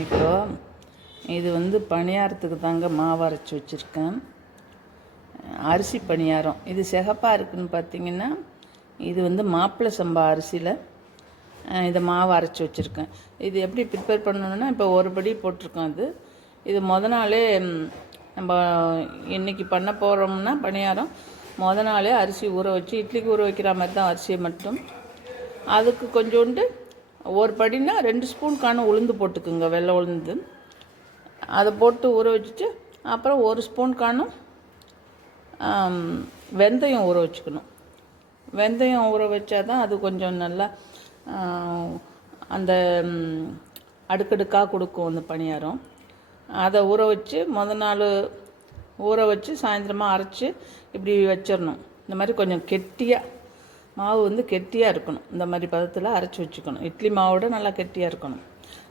இப்போ இது வந்து பணியாரத்துக்கு தாங்க மாவு அரைச்சி வச்சுருக்கேன். அரிசி பணியாரம். இது சிகப்பாக இருக்குதுன்னு பார்த்தீங்கன்னா இது வந்து மாப்பிள்ளை சம்பா அரிசியில் இதை மாவு அரைச்சி வச்சுருக்கேன். இது எப்படி ப்ரிப்பேர் பண்ணணுன்னா இப்போ ஒரு படி போட்டிருக்கோம் அது. இது முத நாளே நம்ம இன்னைக்கு பண்ண போகிறோம்னா பணியாரம். முத நாளே அரிசி ஊற வச்சு இட்லிக்கு ஊற வைக்கிற மாதிரி தான் அரிசியை மட்டும். அதுக்கு கொஞ்சோண்டு ஒரு படினா ரெண்டு ஸ்பூன் உளுந்து போட்டுக்குங்க வெள்ளை உளுந்து. அதை போட்டு ஊற வச்சுட்டு அப்புறம் ஒரு ஸ்பூன் வெந்தயம் ஊற வச்சுக்கணும். வெந்தயம் ஊற வச்சா தான் அது கொஞ்சம் நல்லா அந்த அடுக்கடுக்காக கொடுக்கும் அந்த பணியாரம். அதை ஊற வச்சு முத நாள் ஊற வச்சு சாயந்தரமாக அரைச்சி இப்படி வச்சிடணும். இந்த மாதிரி கொஞ்சம் கெட்டியாக மாவு வந்து கெட்டியாக இருக்கணும். இந்த மாதிரி பதத்தில் அரைச்சி வச்சுக்கணும். இட்லி மாவோட நல்லா கெட்டியாக இருக்கணும்.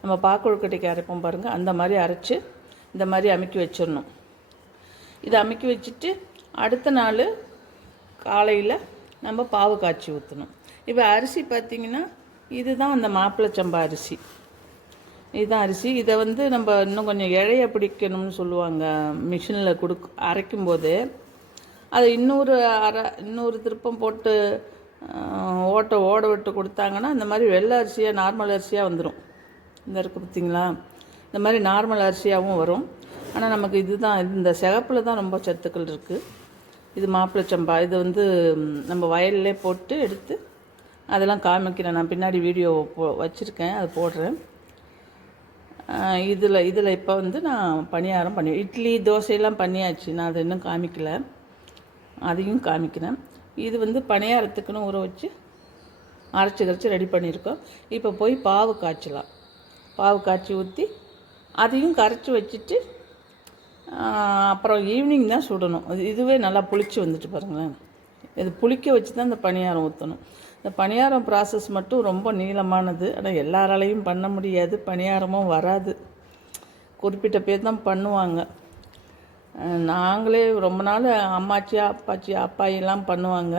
நம்ம பாக்குழுக்கட்டைக்கு அரைப்போம் பாருங்கள் அந்த மாதிரி அரைச்சி இந்த மாதிரி அமுக்கி வச்சிடணும். இதை அமுக்கி வச்சுட்டு அடுத்த நாள் காலையில் நம்ம பாவு காய்ச்சி ஊற்றணும் இப்போ அரிசி பார்த்திங்கன்னா இதுதான் அந்த மாப்பிள்ளை சம்பா அரிசி. இதுதான் அரிசி. இதை வந்து நம்ம இன்னும் கொஞ்சம் இழைய பிடிக்கணும்னு சொல்லுவாங்க. மிஷினில் கொடுக் அரைக்கும்போது. அதை இன்னொரு அரை இன்னொரு திருப்பம் போட்டு ஓட்டை ஓட விட்டு கொடுத்தாங்கன்னா இந்த மாதிரி வெள்ளை அரிசியாக நார்மல் அரிசியாக வந்துடும் இந்த இருக்குது பார்த்திங்களா? இந்த மாதிரி நார்மல் அரிசியாகவும் வரும். ஆனால் நமக்கு இதுதான் இந்த சிகப்பில் தான் ரொம்ப சத்துக்கள் இருக்குது இது மாப்பிள்ளை சம்பா. இது வந்து நம்ம வயல்லே போட்டு எடுத்து அதெல்லாம் காமிக்கிறேன். நான் பின்னாடி வீடியோ போ வச்சுருக்கேன். அது போடுறேன். இதில் இதில் இப்போ வந்து நான் பணியாரம் பண்ணி இட்லி தோசையெல்லாம் பண்ணியாச்சு. நான் அதை இன்னும் காமிக்கல. அதையும் காமிக்கிறேன். இது வந்து பணியாரத்துக்குன்னு ஊற வச்சு அரைச்சி கரைச்சி ரெடி பண்ணியிருக்கோம். இப்போ போய் பாவு காய்ச்சலாம். பாவு காய்ச்சி ஊற்றி அதையும் கரைச்சி வச்சுட்டு அப்புறம் ஈவினிங் தான் சுடணும். அது இதுவே நல்லா புளிச்சு வந்துட்டு பாருங்களேன். இது புளிக்க வச்சு தான் இந்த பணியாரம் ஊற்றணும் இந்த பணியாரம் ப்ராசஸ் மட்டும் ரொம்ப நீளமானது. ஆனால் எல்லாராலையும் பண்ண முடியாது. பணியாரமும் வராது. குறிப்பிட்ட பேர் தான் பண்ணுவாங்க. நாங்களே ரொம்ப நாள் அம்மாச்சி அப்பாச்சி அப்பாயெல்லாம் பண்ணுவாங்க.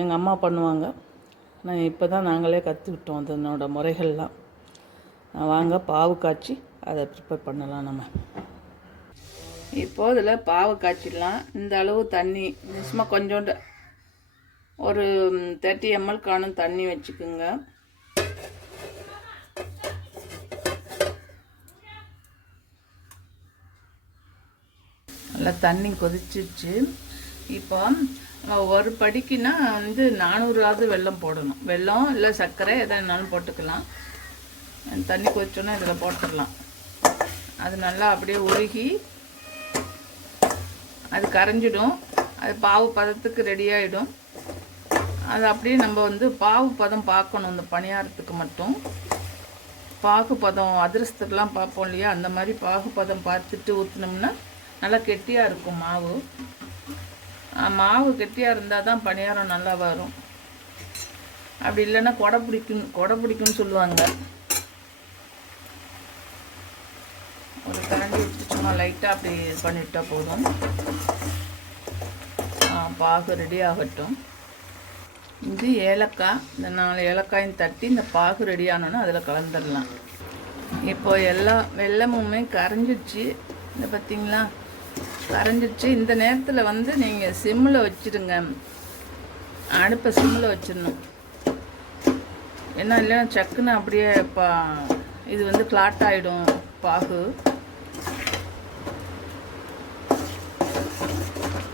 எங்கள் அம்மா பண்ணுவாங்க. நான் இப்போ தான் நாங்களே கற்றுக்கிட்டோம் அதனோட முறைகள்லாம். வாங்க பாவு காய்ச்சி அதை ப்ரிப்பேர் பண்ணலாம் நம்ம. இப்போ இதில் பாவு காய்ச்சிடலாம். இந்த அளவு தண்ணி சும்மா கொஞ்சோண்டு ஒரு தேர்ட்டி எம்எல் காணும் தண்ணி வச்சுக்குங்க. நல்லா தண்ணி கொதிச்சிருச்சு. இப்போ ஒரு படிக்குன்னா வந்து நானூறாவது வெள்ளம் போடணும். வெல்லம் இல்லை சர்க்கரை எதை வேணாலும் போட்டுக்கலாம். தண்ணி கொதிச்சோன்னா இதில் போட்டுடலாம் அது நல்லா அப்படியே உருகி அது கரைஞ்சிடும். அது பாவு பதத்துக்கு ரெடி ஆகிடும் அது அப்படியே நம்ம வந்து பாவு பதம் பார்க்கணும் இந்த பணியாரத்துக்கு மட்டும். பாகு பதம் அதிரசத்துக்கெலாம் பார்ப்போம் இல்லையா? அந்த மாதிரி பாகு பதம் பார்த்துட்டு ஊற்றினோம்னா நல்லா கெட்டியாக இருக்கும் மாவு. மாவு கெட்டியாக இருந்தால் தான் பணியாரம் நல்லா வரும். அப்படி இல்லைன்னா கொடை பிடிக்கும் கொடை பிடிக்கும்னு சொல்லுவாங்க. ஒரு கரண்டி வச்சு சும்மா லைட்டாக அப்படி பண்ணிட்டால் போதும். பாகு ரெடி ஆகட்டும். இது ஏலக்காய். இந்த நாலு ஏலக்காயும் தட்டி இந்த பாகு ரெடி ஆனோன்னு அதில் கலந்துடலாம் இப்போ எல்லா வெள்ளமுமே கரைஞ்சிடுச்சு. இந்த பார்த்தீங்களா கரைஞ்சிடுச்சு. இந்த நேரத்தில் வந்து நீங்கள் சிம்மில் வச்சுருங்க. அடுப்பை சிம்மில் வச்சிடணும். ஏன்னா இல்லைன்னா சக்குன்னு அப்படியே பா இது வந்து கிளாட் ஆகிடும் பாகு.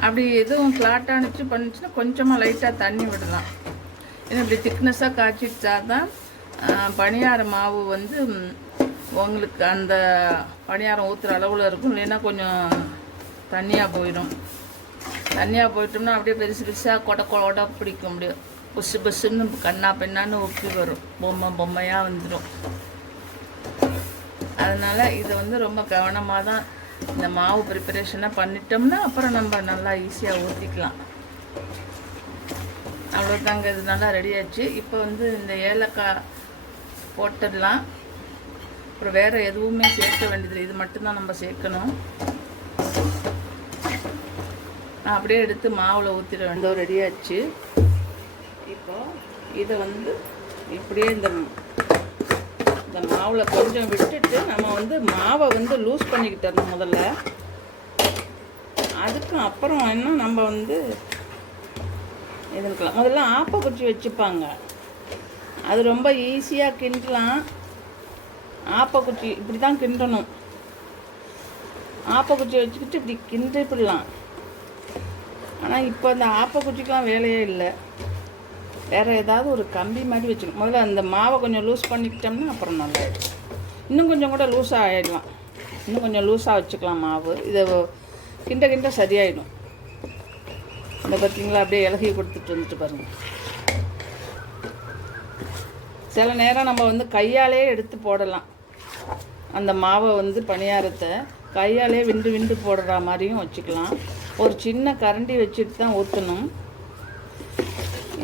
அப்படி எதுவும் கிளாட் ஆனிச்சு பண்ணிச்சுன்னா கொஞ்சமாக லைட்டாக தண்ணி விடலாம். ஏன்னா இப்படி திக்னஸாக காய்ச்சிட்டா தான் பணியார மாவு வந்து உங்களுக்கு அந்த பணியாரம் ஊற்றுற அளவில் இருக்கும். இல்லைன்னா கொஞ்சம் தண்ணியாக போயிடும். தண்ணியாக போயிட்டோம்னா அப்படியே பெருசு பெருசாக கொடை கொட பிடிக்க முடியும் புசு புசுன்னு கண்ணா பெண்ணான்னு ஒப்பி வரும். பொம்மை பொம்மையாக வந்துடும் அதனால் இதை வந்து ரொம்ப கவனமாக தான் இந்த மாவு ப்ரிப்பரேஷனை பண்ணிட்டோம்னா அப்புறம் நம்ம நல்லா ஈஸியாக ஊற்றிக்கலாம் அவ்வளோதாங்க இது நல்லா ரெடி ஆச்சு. இப்போ வந்து இந்த ஏலக்காய் போட்டுடலாம். அப்புறம் வேறு எதுவுமே சேர்க்க வேண்டியதில்லை. இது மட்டும்தான் நம்ம சேர்க்கணும். நான் அப்படியே எடுத்து மாவில் ஊற்றிட வேண்டும் ரெடியாச்சு இப்போ இதை வந்து இப்படியே இந்த இந்த மாவில் கொஞ்சம் விட்டுட்டு நம்ம வந்து மாவை வந்து லூஸ் பண்ணிக்கிட்டு இருந்தோம் முதல்ல. அதுக்கு அப்புறம் என்ன நம்ம வந்து இதுக்கலாம் முதல்ல முதல்ல ஆப்பக்குச்சி வச்சுப்பாங்க. அது ரொம்ப ஈஸியாக கிண்டலாம். ஆப்பக்குச்சி இப்படி தான் கிண்டணும். ஆப்பக்குச்சி வச்சுக்கிட்டு இப்படி கிண்டிப்பிடலாம். ஆனால் இப்போ அந்த ஆப்பக்குச்சிக்கெலாம் வேலையே இல்லை. வேறு ஏதாவது ஒரு கம்பி மாதிரி வச்சுக்கணும். முதல்ல அந்த மாவை கொஞ்சம் லூஸ் பண்ணிக்கிட்டோம்னா அப்புறம் நல்லாயிடும். இன்னும் கொஞ்சம் கூட லூஸாக ஆகிடலாம் இன்னும் கொஞ்சம் லூஸாக வச்சுக்கலாம் மாவு. இதை கிண்ட கிண்ட சரியாயிடும். இந்த பார்த்தீங்களா அப்படியே இலகி கொடுத்துட்டு வந்துட்டு பாருங்கள் சில நேரம் நம்ம வந்து கையாலே எடுத்து போடலாம். அந்த மாவை வந்து பணியாரத்தை கையாலே விண்டு விண்டு போடுற மாதிரியும் வச்சுக்கலாம். ஒரு சின்ன கரண்டி வச்சுட்டு தான் ஊற்றணும்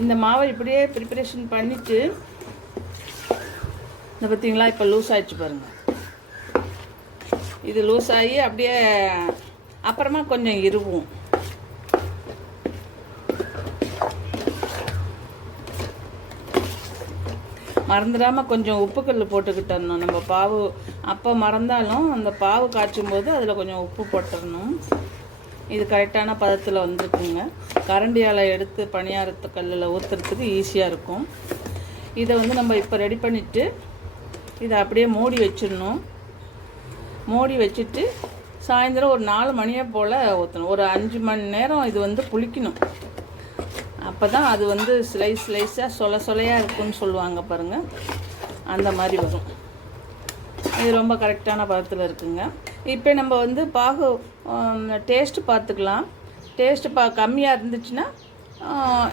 இந்த மாவை இப்படியே ப்ரிப்பரேஷன் பண்ணிவிட்டு இந்த பார்த்தீங்களா இப்போ லூஸ் ஆகிடுச்சு பாருங்கள் இது லூஸ் ஆகி அப்படியே அப்புறமா கொஞ்சம் இருவும். மறந்துடாமல் கொஞ்சம் உப்புக்கல் போட்டுக்கிட்டணும் நம்ம பாவு அப்போ மறந்தாலும் அந்த பாவு காய்ச்சும் போது அதில் கொஞ்சம் உப்பு போட்டுடணும். இது கரெக்டான பதத்தில் வந்துருக்குங்க. கரண்டியால் எடுத்து பணியாரத்து கல்லில் ஊற்றுறதுக்கு ஈஸியாக இருக்கும். இதை வந்து நம்ம இப்போ ரெடி பண்ணிவிட்டு இதை அப்படியே மூடி வச்சிடணும். மூடி வச்சுட்டு சாயந்தரம் ஒரு நாலு மணியை போல் ஊற்றணும் ஒரு அஞ்சு மணி நேரம் இது வந்து புளிக்கணும். அப்போ தான் அது வந்து ஸ்லைஸ் ஸ்லைஸாக சொல சொலையாக இருக்குன்னு சொல்லுவாங்க பாருங்கள் அந்த மாதிரி வரும். இது ரொம்ப கரெக்டான பதத்தில் இருக்குங்க. இப்போ நம்ம வந்து பாகு டேஸ்ட்டு பார்த்துக்கலாம். டேஸ்ட்டு பா கம்மியாக இருந்துச்சுன்னா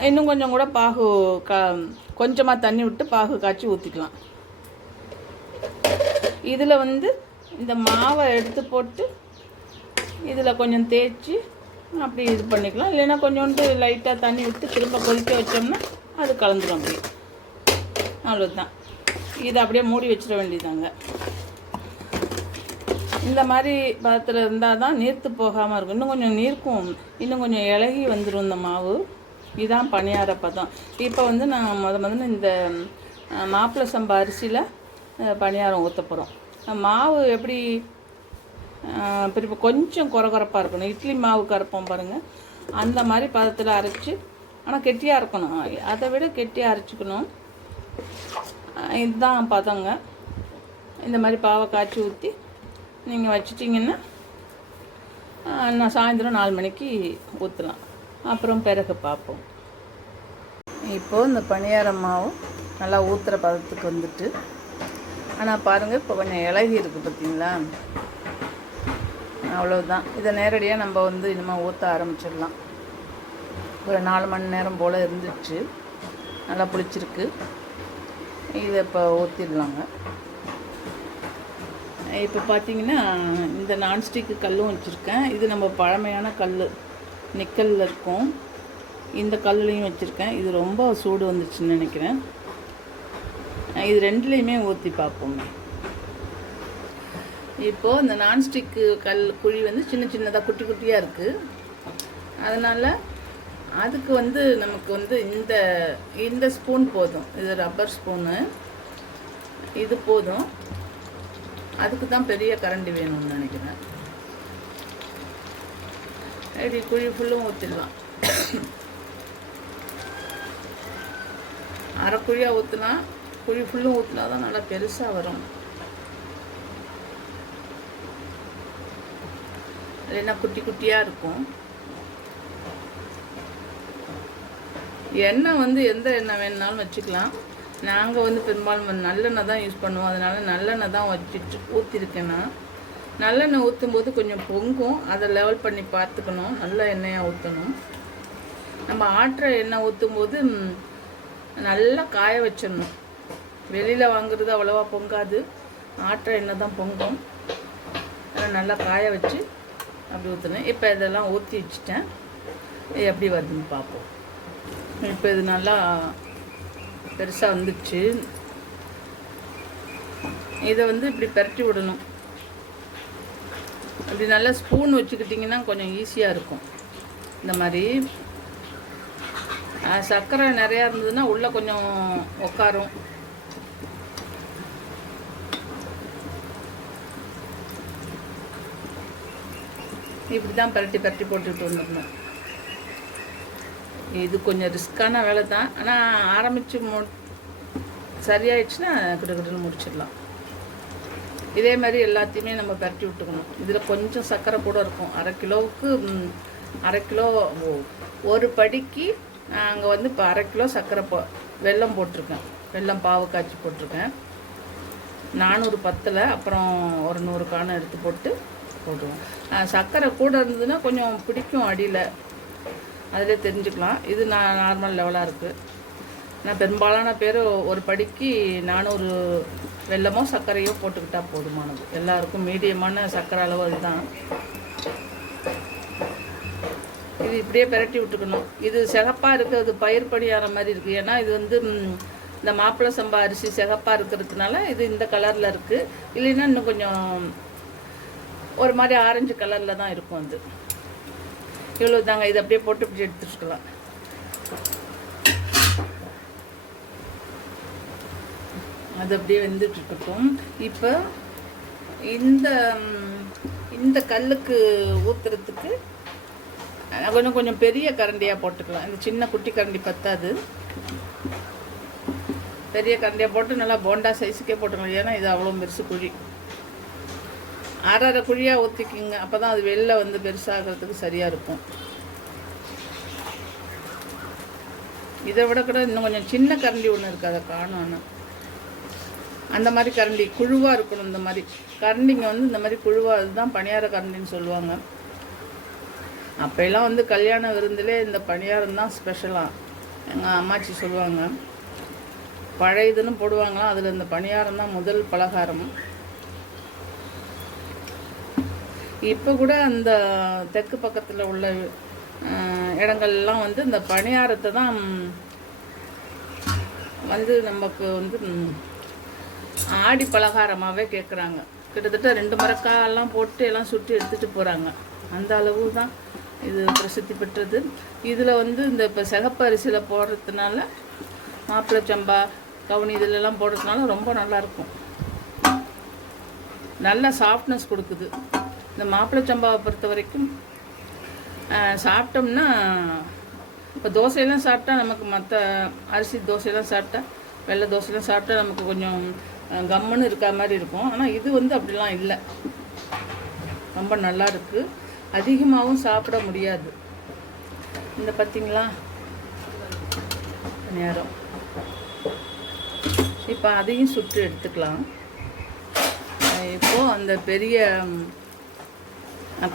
இன்னும் கொஞ்சம் கூட பாகு க கொஞ்சமாக தண்ணி விட்டு பாகு காய்ச்சி ஊற்றிக்கலாம் இதில் வந்து இந்த மாவை எடுத்து போட்டு இதில் கொஞ்சம் தேய்ச்சி அப்படி இது பண்ணிக்கலாம். இல்லைன்னா கொஞ்சோண்டு லைட்டாக தண்ணி விட்டு திரும்ப கொதிக்க வச்சோம்னா அது கலந்துரும் அப்படியே. அவ்வளோதான் இதை அப்படியே மூடி வச்சிட வேண்டியதாங்க இந்த மாதிரி பதத்தில் இருந்தால் தான் நீர்த்து போகாமல் இருக்கும். இன்னும் கொஞ்சம் நீர்க்கும். இன்னும் கொஞ்சம் இலகி வந்துடும் இந்த மாவு. இதுதான் பணியார பதம் இப்போ வந்து நான் முத முதல்ல இந்த அஹ், மாப்பிளை சம்பா அரிசியில் பணியாரம் ஊற்ற போகிறோம் மாவு எப்படி இப்போ கொஞ்சம் குறகுறப்பாக இருக்கணும். இட்லி மாவு கரைப்போம் பாருங்கள் அந்த மாதிரி பதத்தில் அரைச்சி ஆனால் கெட்டியாக இருக்கணும். அதை விட கெட்டியாக அரைச்சிக்கணும். இதுதான் பதங்க. இந்த மாதிரி பாவை காய்ச்சி ஊற்றி நீங்கள் வச்சிட்டிங்கன்னா நான் சாயந்தரம் நாலு மணிக்கு ஊற்றலாம் அப்புறம் பிறகு பார்ப்போம். இப்போது இந்த பணியார மாவு நல்லா ஊற்றுற பதத்துக்கு வந்துட்டு ஆனால் பாருங்கள் இப்போ கொஞ்சம் இலகி இருக்குது பார்த்தீங்களா? அவ்வளோதான் இதை நேரடியாக நம்ம வந்து இனிமேல் ஊற்ற ஆரம்பிச்சிடலாம். ஒரு நாலு மணி நேரம் போல் இருந்துச்சு. நல்லா பிடிச்சிருக்கு இதை இப்போ ஊற்றிடலாங்க இப்போ பார்த்தீங்கன்னா இந்த நான்ஸ்டிக்கு கல்லும் வச்சுருக்கேன். இது நம்ம பழமையான கல் நிக்கல்ல இருக்கும். இந்த கல்லுலையும் வச்சுருக்கேன். இது ரொம்ப சூடு வந்துச்சுன்னு நினைக்கிறேன். இது ரெண்டுலேயுமே ஊற்றி பார்ப்போங்க இப்போது இந்த நான்ஸ்டிக்கு கல் குழி வந்து சின்ன சின்னதாக குட்டி குட்டியாக இருக்குது அதனால் அதுக்கு வந்து நமக்கு வந்து இந்த இந்த ஸ்பூன் போதும். இது ரப்பர் ஸ்பூனு இது போதும். அதுக்கு தான் பெரிய கரண்டி வேணும்னு நினைக்கிறேன். இப்படி குழி ஃபுல்லும் ஊற்றிடலாம் அரை குழியாக ஊற்றினா குழி ஃபுல்லும் ஊற்றினா தான் நல்லா பெருசாக வரும். இல்லைன்னா குட்டி குட்டியாக இருக்கும். எண்ணெய் வந்து எந்த எண்ணெய் வேணுனாலும் வச்சுக்கலாம். நாங்கள் வந்து பெரும்பாலும் நல்லெண்ணெய் தான் யூஸ் பண்ணுவோம். அதனால நல்லெண்ணெய் தான் வச்சுட்டு ஊற்றிருக்கேன்னா நல்லெண்ணெய் ஊற்றும் போது கொஞ்சம் பொங்கும். அதை லெவல் பண்ணி பார்த்துக்கணும். நல்ல எண்ணெயாக ஊற்றணும் நம்ம ஆட்டுற எண்ணெய் ஊற்றும் போது நல்லா காய வச்சிடணும். வெளியில் வாங்குறது அவ்வளோவா பொங்காது. ஆட்டுற எண்ணெய் தான் பொங்கும். அதை நல்லா காய வச்சு அப்படி ஊற்றுனேன் இப்போ இதெல்லாம் ஊற்றி வச்சுட்டேன். எப்படி வருதுன்னு பார்ப்போம். இப்போ இது நல்லா பெருசாக வந்துடுச்சு. இதை வந்து இப்படி பரட்டி விடணும். அப்படி நல்லா ஸ்பூன் வச்சுக்கிட்டிங்கன்னா கொஞ்சம் ஈஸியாக இருக்கும். இந்த மாதிரி. சர்க்கரை நிறையா இருந்ததுன்னா உள்ளே கொஞ்சம் உட்காரும் இப்படி தான் பரட்டி பரட்டி போட்டுக்கிட்டு வந்துடணும். இது கொஞ்சம் ரிஸ்க்கான வேலை தான். ஆனால் ஆரம்பித்து மு சரியாயிடுச்சுன்னா கிட்ட முடிச்சிடலாம். இதே மாதிரி எல்லாத்தையுமே நம்ம பரட்டி விட்டுக்கணும். இதில் கொஞ்சம் சர்க்கரை கூட இருக்கும். அரை கிலோவுக்கு அரை கிலோ ஒரு படிக்கு நாங்கள் வந்து இப்போ அரை கிலோ சர்க்கரை போ வெல்லம் போட்டிருக்கேன். வெல்லம் பாவு காய்ச்சி போட்டிருக்கேன். நானூறு பத்தில் அப்புறம் ஒரு நூறு காணம் எடுத்து போட்டு போட்டுருவோம் சர்க்கரை கூட இருந்ததுன்னா கொஞ்சம் பிடிக்கும் அடியில். அதிலே தெரிஞ்சுக்கலாம். இது நான் நார்மல் லெவலாக இருக்குது நான் பெரும்பாலான பேர் ஒரு படிக்கு நானூறு வெள்ளமோ சர்க்கரையோ போட்டுக்கிட்டால் போதுமானது. எல்லாருக்கும் மீடியமான சர்க்கரை அளவு அதுதான். இது இப்படியே பிரட்டி விட்டுக்கணும். இது சிகப்பாக இருக்கிறது பயிர் பணியார மாதிரி இருக்குது ஏன்னா இது வந்து இந்த மாப்பிள்ளை சம்பா அரிசி சிகப்பாக இருக்கிறதுனால இது இந்த கலரில் இருக்குது இல்லைன்னா இன்னும் கொஞ்சம் ஒரு மாதிரி ஆரஞ்சு கலரில் தான் இருக்கும் அது. இவ்வளோ தாங்க. இது அப்படியே போட்டு இப்படி எடுத்துருக்கலாம் அது அப்படியே வெந்துட்டு இருக்கட்டும் இப்போ இந்த இந்த கல்லுக்கு ஊற்றுறதுக்கு கொஞ்சம் கொஞ்சம் பெரிய கரண்டியாக போட்டுக்கலாம். இந்த சின்ன குட்டி கரண்டி பத்தாது. பெரிய கரண்டியாக போட்டு நல்லா போண்டா சைஸுக்கே போட்டுக்கலாம். ஏன்னா இது அவ்வளோ பெருசு குழி. அரை அரை குழியாக ஊற்றிக்கிங்க அப்போ தான் அது வெளில வந்து பெருசாகிறதுக்கு சரியாக இருக்கும். இதை விட கூட இன்னும் கொஞ்சம் சின்ன கரண்டி ஒன்று இருக்குது அதை காணும் ஆனால் அந்த மாதிரி கரண்டி குழுவாக இருக்கணும் இந்த மாதிரி. கரண்டிங்க வந்து இந்த மாதிரி குழுவாக அதுதான் பணியார கரண்டின்னு சொல்லுவாங்க. அப்போல்லாம் வந்து கல்யாண விருந்திலே இந்த பணியாரம் தான் ஸ்பெஷலாக எங்கள் அம்மாச்சி சொல்லுவாங்க. பழைய இதுன்னு போடுவாங்களாம் அதில் இந்த பணியாரம் தான் முதல் பலகாரம். இப்போ கூட அந்த தெற்கு பக்கத்தில் உள்ள இடங்கள்லாம் வந்து இந்த பணியாரத்தை தான் வந்து நமக்கு வந்து ஆடி பலகாரமாகவே கேட்குறாங்க கிட்டத்தட்ட ரெண்டு மரக்காயெல்லாம் போட்டு எல்லாம் சுற்றி எடுத்துகிட்டு போகிறாங்க அந்த அளவு தான் இது பிரசித்தி பெற்றது. இதில் வந்து இந்த இப்போ சிகப்பரிசியில் போடுறதுனால மாப்பிள்ளை சம்பா கவுனி இதிலெல்லாம் போடுறதுனால ரொம்ப நல்லாயிருக்கும் நல்ல சாஃப்ட்னஸ் கொடுக்குது. இந்த மாப்பிள்ளை சம்பாவை பொறுத்த வரைக்கும் சாப்பிட்டோம்னா இப்போ தோசையெல்லாம் சாப்பிட்டா நமக்கு மற்ற அரிசி தோசையெல்லாம் சாப்பிட்டா வெள்ளை தோசையெல்லாம் சாப்பிட்டா நமக்கு கொஞ்சம் கம்முன்னு இருக்கா மாதிரி இருக்கும். ஆனால் இது வந்து அப்படிலாம் இல்லை. ரொம்ப நல்லா இருக்குது அதிகமாகவும் சாப்பிட முடியாது. இந்த பார்த்தீங்களா நேரம். இப்போ அதையும் சுட்டு எடுத்துக்கலாம். இப்போது அந்த பெரிய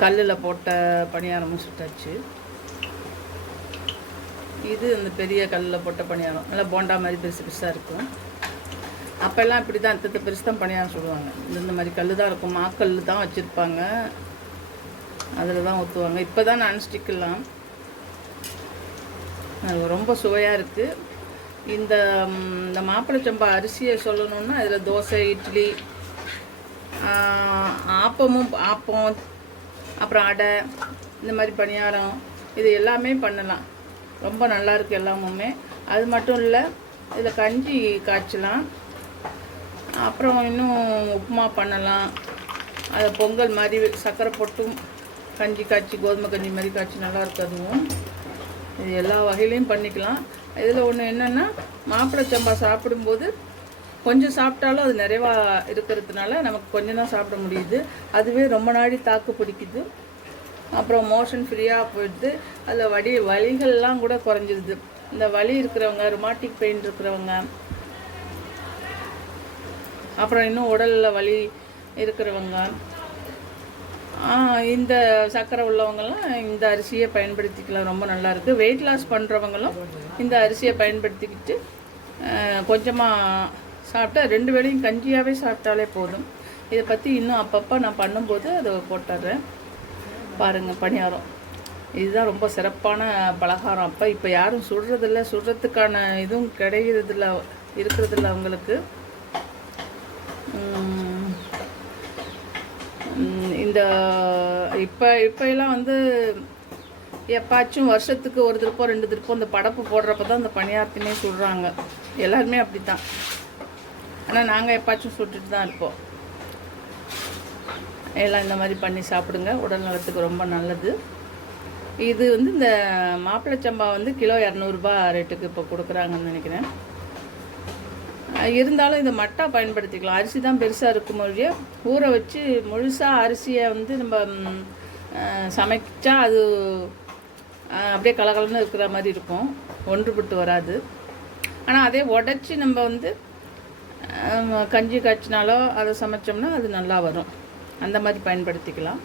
கல்லில் போட்ட பணியாரமும் சுட்டாச்சு. இது அந்த பெரிய கல்லில் போட்ட பணியாரம். நல்லா போண்டா மாதிரி பெருசு பெருசாக இருக்கும். அப்போல்லாம் இப்படி தான் அத்தத்தை பெருசு தான் பணியாரம் சொல்லுவாங்க இந்த இந்த மாதிரி கல் தான் இருக்கும். மாக்கல் தான் வச்சுருப்பாங்க. அதில் தான் ஊற்றுவாங்க இப்போ தான் நான்ஸ்டிக்கெல்லாம் அது ரொம்ப சுவையாக இருக்குது இந்த இந்த மாப்பிள்ளை சம்பா அரிசியை சொல்லணுன்னா இதில் தோசை இட்லி ஆப்பமும் ஆப்பம் அப்புறம் அடை இந்த மாதிரி பணியாரம் இது எல்லாமே பண்ணலாம். ரொம்ப நல்லாருக்கு எல்லாமுமே. அது மட்டும் இல்லை இதில் கஞ்சி காய்ச்சலாம். அப்புறம் இன்னும் உப்புமா பண்ணலாம். அது பொங்கல் மாதிரி சர்க்கரை போட்டும் கஞ்சி காய்ச்சி கோதுமை கஞ்சி மாதிரி காய்ச்சி நல்லாயிருக்கு அதுவும். இது எல்லா வகையிலையும் பண்ணிக்கலாம். இதில் ஒன்று என்னென்னா மாப்பிள்ளை சம்பா சாப்பிடும்போது கொஞ்சம் சாப்பிட்டாலும் அது நிறைவாக இருக்கிறதுனால நமக்கு கொஞ்சம் தான் சாப்பிட முடியுது. அதுவே ரொம்ப நாடி தாக்கு பிடிக்குது. அப்புறம் மோஷன் ஃப்ரீயாக போயிடுது. அதில் வலி வலிகள்லாம் கூட குறைஞ்சிருது. இந்த வலி இருக்கிறவங்க ரொமாட்டிக் பெயின் இருக்கிறவங்க அப்புறம் இன்னும் உடலில் வலி இருக்கிறவங்க இந்த சர்க்கரை உள்ளவங்கெல்லாம் இந்த அரிசியை பயன்படுத்திக்கலாம். ரொம்ப நல்லாயிருக்கு வெயிட் லாஸ் பண்ணுறவங்களும் இந்த அரிசியை பயன்படுத்திக்கிட்டு கொஞ்சமாக சாப்பிட்டா ரெண்டு வேளையும் கஞ்சியாகவே சாப்பிட்டாலே போதும். இதை பற்றி இன்னும் அப்பப்போ நான் பண்ணும்போது அதை போட்டுடுறேன் பாருங்கள் பணியாரம். இதுதான் ரொம்ப சிறப்பான பலகாரம். அப்போ இப்போ யாரும் சுடுறதில்ல சுடுறதுக்கான இதுவும் கிடைக்கிறதில்ல இருக்கிறதில்ல அவங்களுக்கு. இந்த இப்போ இப்போ எல்லாம் வந்து எப்பாச்சும் வருஷத்துக்கு ஒரு திருப்பம் ரெண்டு திருப்பம் இந்த படப்பு போடுறப்ப தான் இந்த பணியாரத்தினே சுடுறாங்க. எல்லாருமே அப்படி தான் ஆனால் நாங்கள் எப்பாச்சும் சுட்டுட்டு தான் இருப்போம். எல்லாம் இந்த மாதிரி பண்ணி சாப்பிடுங்க. உடல் நலத்துக்கு ரொம்ப நல்லது. இது வந்து இந்த மாப்பிள்ளை சம்பா வந்து கிலோ இரநூறுபா ரேட்டுக்கு இப்போ கொடுக்குறாங்கன்னு நினைக்கிறேன். இருந்தாலும் இந்த மட்டா பயன்படுத்திக்கலாம். அரிசி தான் பெருசாக இருக்கும் ஒழிய ஊற வச்சு முழுசாக அரிசியை வந்து நம்ம சமைச்சா அது அப்படியே கலகலன்னு இருக்கிற மாதிரி இருக்கும். ஒன்றுபட்டு வராது. ஆனால் அதே உடச்சி நம்ம வந்து கஞ்சி காய்ச்சினாலோ அதை சமைச்சோம்னா அது நல்லா வரும். அந்த மாதிரி பயன்படுத்திக்கலாம்.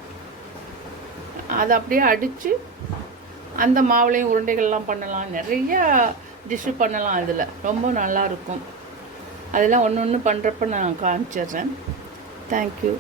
அதை அப்படியே அடித்து அந்த மாவுலையும் உருண்டைகள்லாம் பண்ணலாம். நிறைய டிஷ்ஷு பண்ணலாம் அதில் ரொம்ப நல்லா இருக்கும். அதெல்லாம் ஒன்று ஒன்று பண்ணுறப்ப நான் காமிச்சிடுறேன். தேங்க்யூ